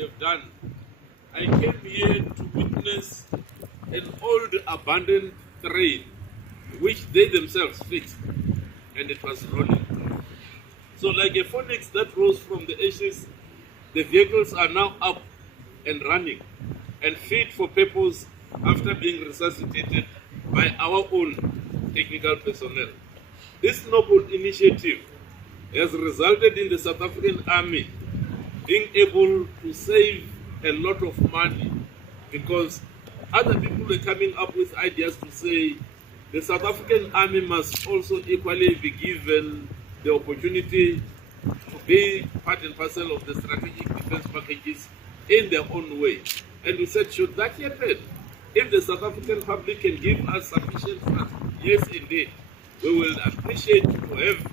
we have done, I came here to witness an old abandoned train which they themselves fixed, and it was rolling. So like a phoenix that rose from the ashes, the vehicles are now up and running and fit for purpose after being resuscitated by our own technical personnel. This noble initiative has resulted in the South African Army being able to save a lot of money, because other people are coming up with ideas to say the South African Army must also equally be given the opportunity to be part and parcel of the strategic defense packages in their own way. And we said, should that happen, if the South African public can give us sufficient funds, yes indeed, we will appreciate to have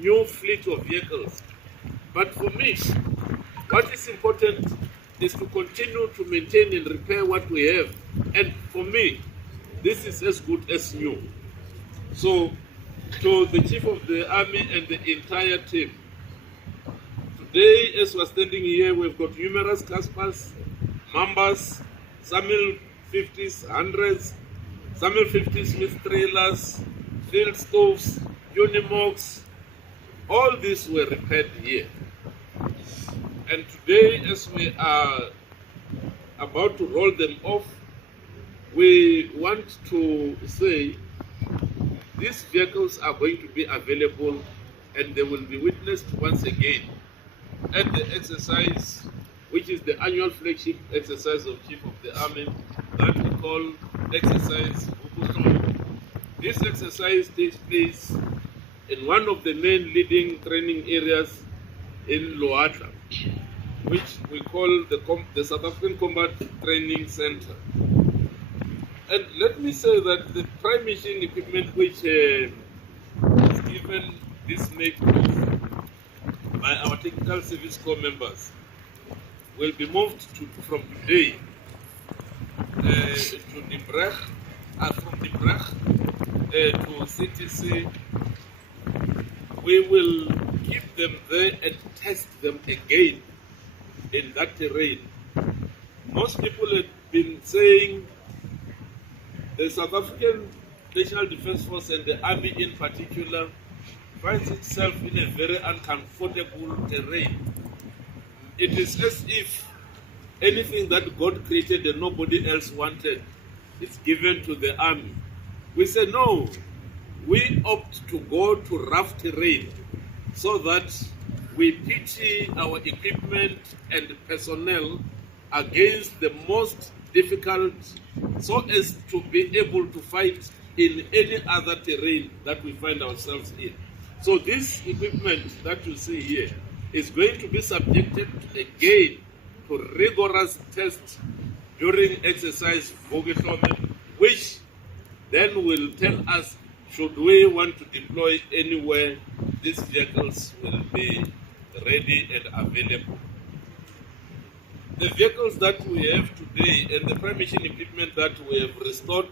new fleet of vehicles. But for me, what is important is to continue to maintain and repair what we have. And for me, this is as good as new. So, to the Chief of the Army and the entire team, today as we're standing here, we've got numerous Caspers, Mambas, Samil 50s, 100s, Samil 50 Smith trailers, field stoves, Unimogs, all these were repaired here. And today, as we are about to roll them off, we want to say these vehicles are going to be available and they will be witnessed once again at the exercise, which is the annual flagship exercise of Chief of the Army that we call Exercise Vukuso. This exercise takes place in one of the main leading training areas in Loata, which we call the South African Combat Training Center. And let me say that the prime mission equipment which is given this make by our Technical Service Corps members will be moved from today to Nimbrech, from Nimbrech to CTC. We will keep them there and test them again in that terrain. Most people have been saying the South African National Defence Force and the Army in particular finds itself in a very uncomfortable terrain. It is as if anything that God created and nobody else wanted is given to the Army. We say no, we opt to go to rough terrain so that we pity our equipment and personnel against the most difficult, so as to be able to fight in any other terrain that we find ourselves in. So this equipment that you see here is going to be subjected again to rigorous tests during exercise Vogelhomen, which then will tell us should we want to deploy anywhere, these vehicles will be ready and available. The vehicles that we have today and the prime mission equipment that we have restored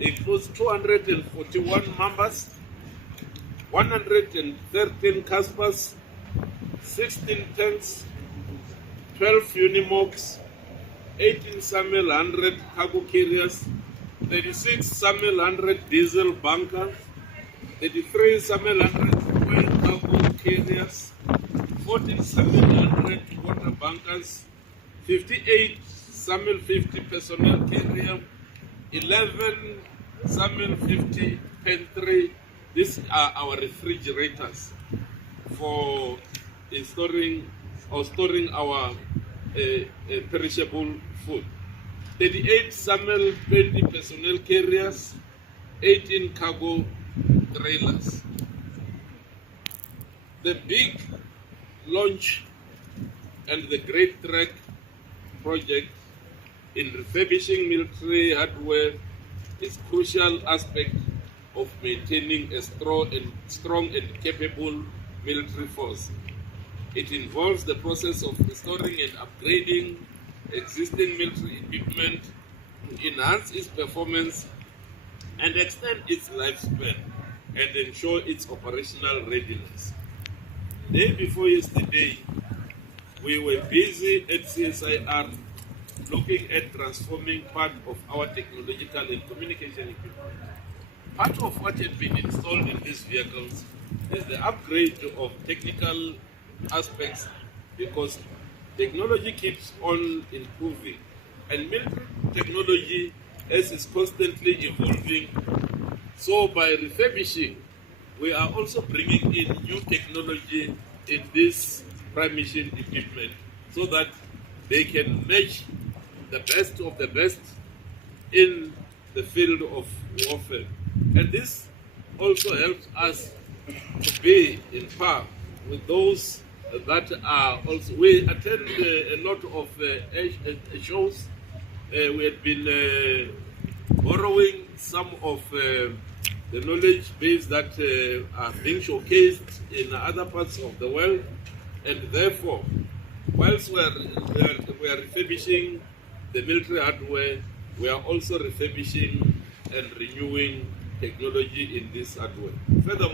includes 241 Mambas, 113 Caspers, 16 tanks, 12 Unimogs, 18 Samil 100 cargo carriers, 36 Samil 100 diesel bunkers, 33 Samil 100 oil cargo carriers, 14 Samil 100 water bunkers, 58 Samil 50 personnel carrier, 11 Samil 50 pantry. These are our refrigerators for storing our perishable food. 38 Samil 20 personnel carriers, 18 cargo trailers. The big launch and the great track project in refurbishing military hardware is a crucial aspect of maintaining a strong and capable military force. It involves the process of restoring and upgrading existing military equipment to enhance its performance and extend its lifespan and ensure its operational readiness. Day before yesterday, we were busy at CSIR looking at transforming part of our technological and communication equipment. Part of what had been installed in these vehicles is the upgrade of technical aspects, because technology keeps on improving and military technology as is constantly evolving. So by refurbishing, we are also bringing in new technology in this prime mission equipment so that they can match the best of the best in the field of warfare. And this also helps us to be in par with those that are also. We attend a lot of shows. We had been borrowing some of the knowledge base that are being showcased in other parts of the world, and therefore, whilst we are refurbishing the military hardware, we are also refurbishing and renewing technology in this hardware. Furthermore,